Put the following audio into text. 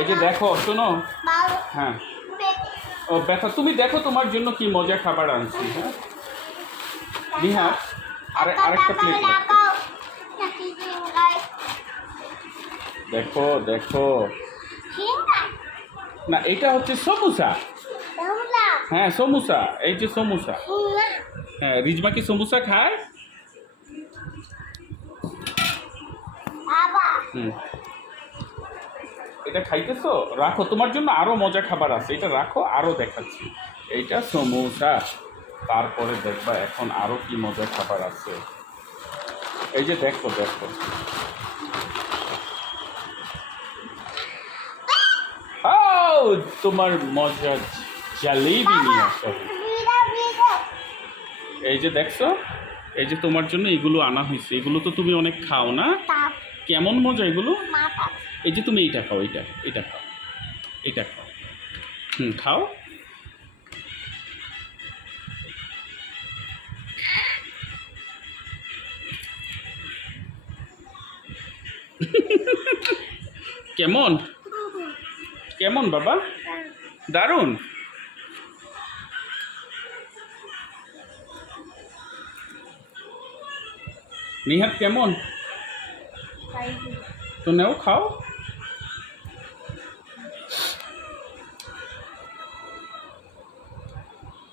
এই যে দেখো, শোনো। হ্যাঁ, ও ব্যথা, তুমি দেখো তোমার জন্য কি মজার খাবার আনছি। হ্যাঁ নিহার, আরেকটা প্লেট দেখো দেখো। না, এটা হচ্ছে সমুসা। হ্যাঁ সমুসা, এই যে সমুসা। হ্যাঁ, রিজমা কি সমুসা খায়? হুম, এটা খাইতেছো? রাখো, তোমার জন্য আরো মজা খাবার আছে, এটা রাখো, আরো দেখাচ্ছি। এইটা সমুসা, তারপরে দেখবা এখন আরো কি মজার খাবার আছে। এই যে দেখো দেখো। তোমার মজা জালেবি নিয়ে আসো। এই যে দেখছো, এই যে তোমার জন্য এগুলো আনা হয়েছে, এগুলো তো তুমি অনেক খাও না? কেমন মজা এগুলো। এই যে তুমি এইটা খাও, এটা খাও, এটা খাও। খাও। কেমন কেমন বাবা? দারুণ। নিহাত কেমন? তো নেও, খাও।